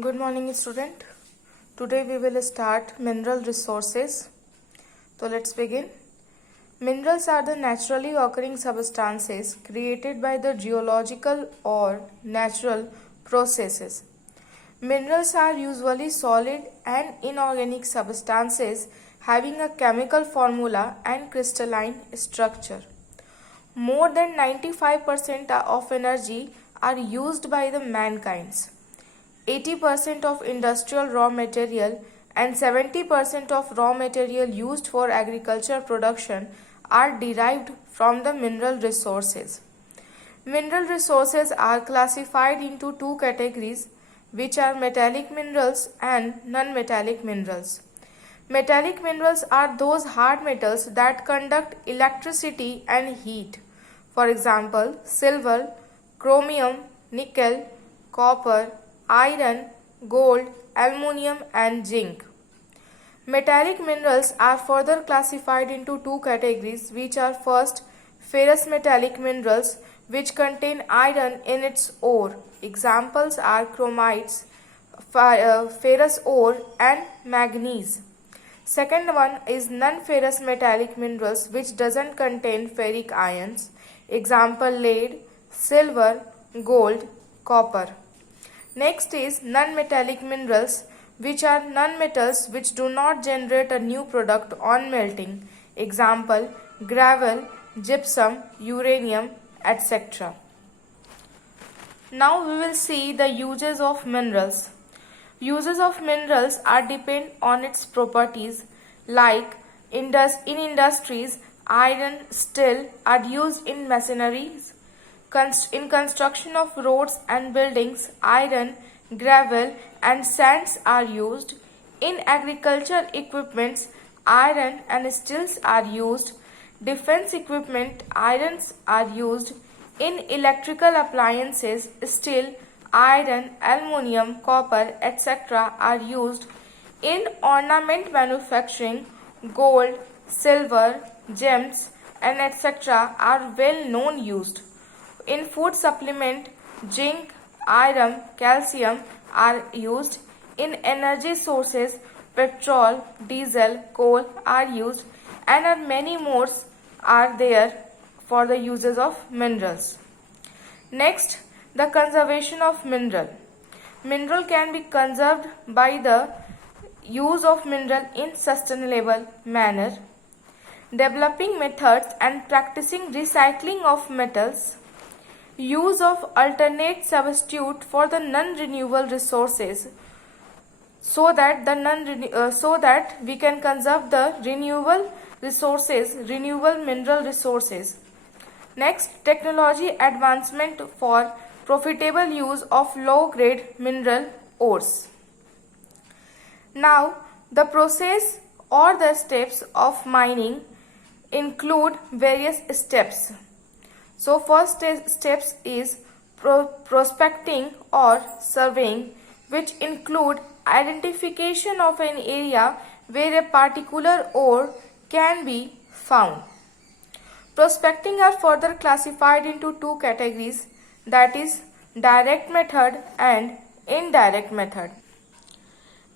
Good morning, student. Today we will start mineral resources. So let's begin. Minerals are the naturally occurring substances created by the geological or natural processes. Minerals are usually solid and inorganic substances having a chemical formula and crystalline structure. More than 95% of energy are used by the mankind. 80% of industrial raw material and 70% of raw material used for agriculture production are derived from the mineral resources. Mineral resources are classified into two categories, which are metallic minerals and non-metallic minerals. Metallic minerals are those hard metals that conduct electricity and heat. For example, silver, chromium, nickel, copper, iron, gold, aluminium and zinc. Metallic minerals are further classified into two categories, which are first ferrous metallic minerals which contain iron in its ore. Examples are chromites, ferrous ore and manganese. Second one is non-ferrous metallic minerals which doesn't contain ferric ions. Example lead, silver, gold, copper. Next is non-metallic minerals, which are non-metals which do not generate a new product on melting. Example, gravel, gypsum, uranium, etc. Now we will see the uses of minerals. Uses of minerals are depend on its properties, like in industries, iron, steel are used in machineries. In construction of roads and buildings, iron, gravel and sands are used. In agricultural equipments, iron and steels are used. Defense equipment, irons are used. In electrical appliances, steel, iron, aluminium, copper, etc. are used. In ornament manufacturing, gold, silver, gems and etc. are well known used. In food supplement, zinc, iron, calcium are used. In energy sources, petrol, diesel, coal are used, and are many more are there for the uses of minerals. Next, the conservation of mineral. Mineral can be conserved by the use of mineral in sustainable manner, developing methods and practicing recycling of metals, use of alternate substitute for the non-renewable resources so that we can conserve the renewable mineral resources. Next, technology advancement for profitable use of low-grade mineral ores. Now, the process or the steps of mining include various steps. So first steps is prospecting or surveying, which include identification of an area where a particular ore can be found. Prospecting are further classified into two categories, that is direct method and indirect method.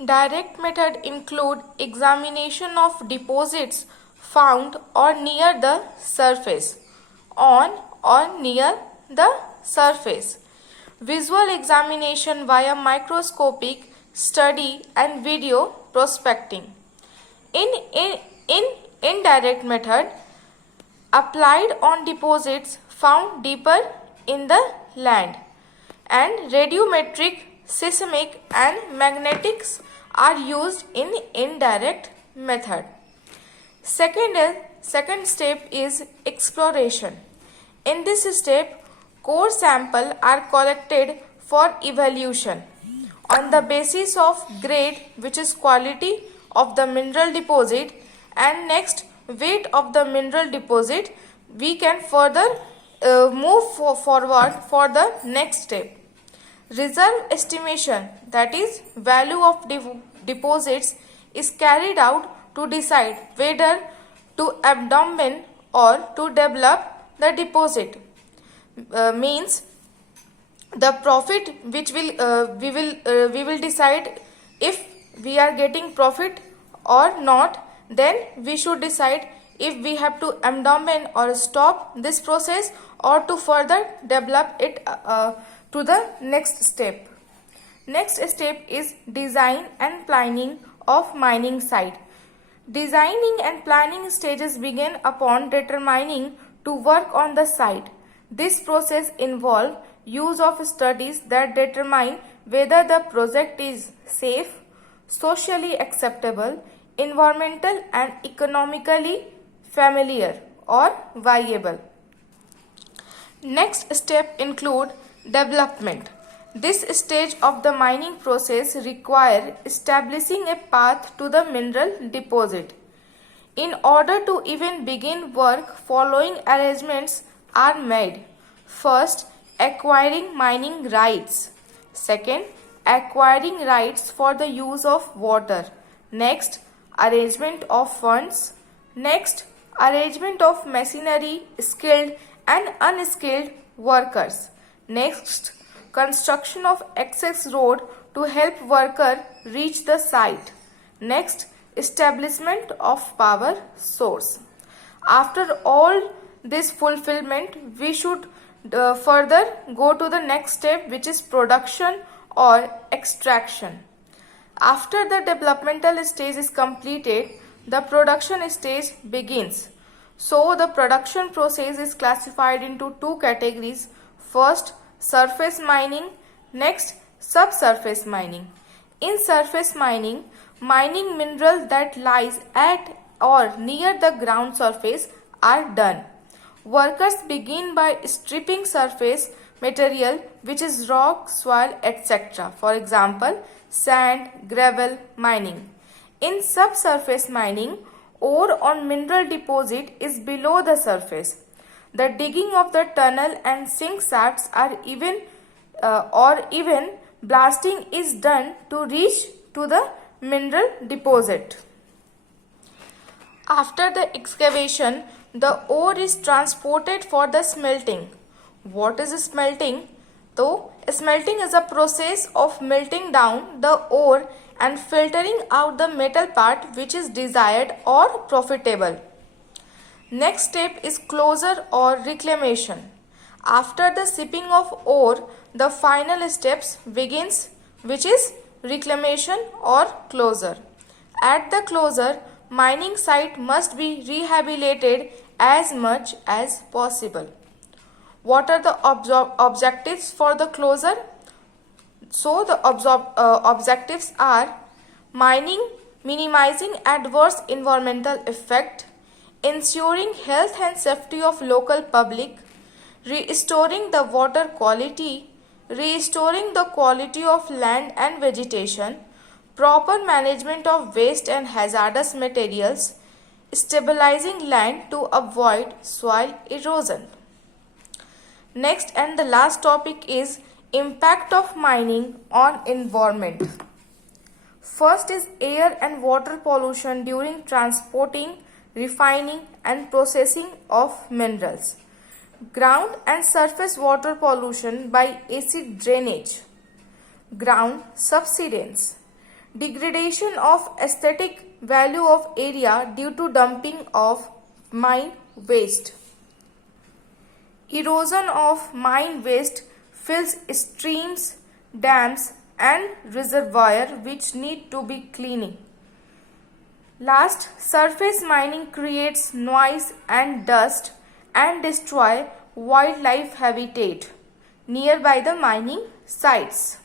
Direct method include examination of deposits found or near the surface, on or near the surface. Visual examination via microscopic study and video prospecting. In indirect method, applied on deposits found deeper in the land, and radiometric, seismic and magnetics are used in indirect method. Second step is exploration. In this step, core samples are collected for evaluation. On the basis of grade, which is quality of the mineral deposit, and next weight of the mineral deposit, we can further move forward for the next step. Reserve estimation, that is value of deposits, is carried out to decide whether to abandon or to develop the deposit. Means the profit which will we will decide if we are getting profit or not. Then we should decide if we have to abandon or stop this process or to further develop it to the next step. Next step is design and planning of mining site. Designing and planning stages begin upon determining to work on the site. This process involves use of studies that determine whether the project is safe, socially acceptable, environmental and economically familiar or viable. Next step include development. This stage of the mining process requires establishing a path to the mineral deposit. In order to even begin work, following arrangements are made. First, acquiring mining rights. Second, acquiring rights for the use of water. Next, arrangement of funds. Next, arrangement of machinery, skilled and unskilled workers. Next, construction of access road to help worker reach the site. Next, establishment of power source. After all this fulfillment, we should further go to the next step, which is production or extraction. After the developmental stage is completed, the production stage begins. So the production process is classified into two categories. First, surface mining. Next, subsurface mining. In surface mining, mining mineral that lies at or near the ground surface are done. Workers begin by stripping surface material which is rock, soil, etc. For example, sand, gravel mining. In subsurface mining, ore on mineral deposit is below the surface. The digging of the tunnel and sink shafts are even blasting is done to reach to the mineral deposit. After the excavation, the ore is transported for the smelting. What is smelting? So, smelting is a process of melting down the ore and filtering out the metal part which is desired or profitable. Next step is closure or reclamation. After the shipping of ore, the final steps begins, which is reclamation or closure. At the closure, mining site must be rehabilitated as much as possible. What are the objectives for the closure? So the objectives are minimizing adverse environmental effect, ensuring health and safety of local public, restoring the water quality, restoring the quality of land and vegetation, proper management of waste and hazardous materials, stabilizing land to avoid soil erosion. Next and the last topic is impact of mining on environment. First is air and water pollution during transporting, refining and processing of minerals. Ground and surface water pollution by acid drainage. Ground subsidence. Degradation of aesthetic value of area due to dumping of mine waste. Erosion of mine waste fills streams, dams and reservoirs which need to be cleaning. Last, surface mining creates noise and dust and destroy wildlife habitat nearby the mining sites.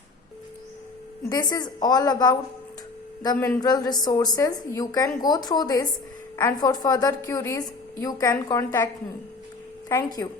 This is all about the mineral resources. You can go through this and for further queries you can contact me. Thank you.